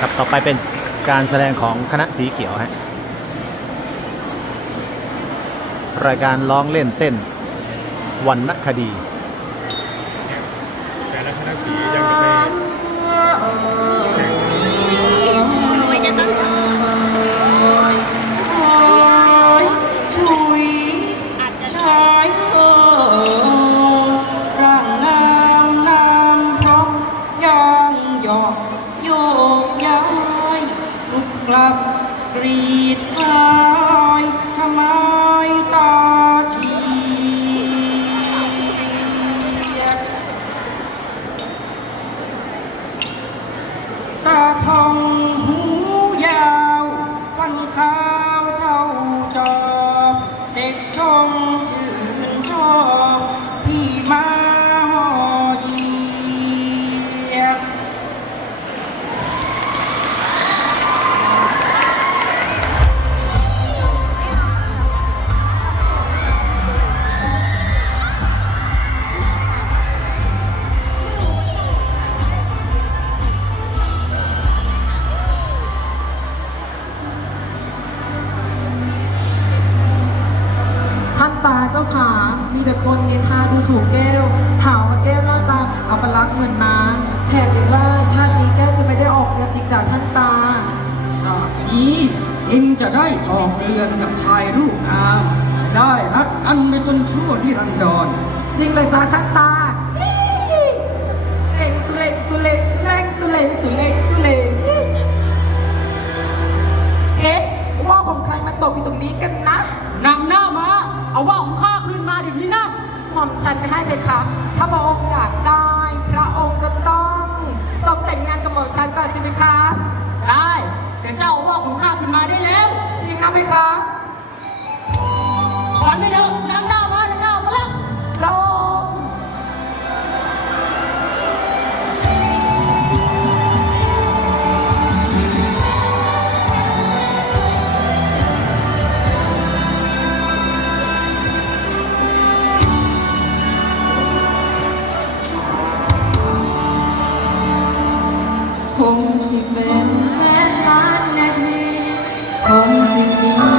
ครับต่อไปเป็นการแสดงของคณะสีเขียวฮะรายการร้องเล่นเต้นวันนักคดีแต่ละคณะสียังจะไปแข่งไม่จะต้องช่วยอาจจะชายเออร่างงาม มีแต่คนนินทาดูถูกแก้ว หาว่าแก้วหน้าตาอัปลักษณ์เหมือนม้า แถมยังว่าชาตินี้แก้วจะไม่ได้ออกเรือติดจากท่านตา ชาตินี้เองจะได้ออกเรือนกับชายรูปงามจะได้รักกันไปจนชั่วนิรันดรจริงเลยจ้าท่านตาฮิเล่งตุเล่งตุเล่งตุเล่งตุเล่งตุเล่งตุเล่งฮิเอ๊ะว่าของใครมาตกอยู่ตรงนี้กันนะนำหน้ามา เอาว่าของข้า หม่อมฉันไม่ให้เลยครับ ถ้าพระองค์อยากได้ พระองค์ก็ต้องต้องแต่งงานกับหม่อมฉันก่อนสิไหมครับได้แต่เจ้าเอาว่าของข้าคืนมาได้แล้วยิงนะไหมครับขอนไม่เถอะ สิ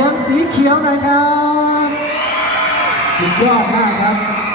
สียงสีเขียวหน่อยครับสุดยอดมากครับ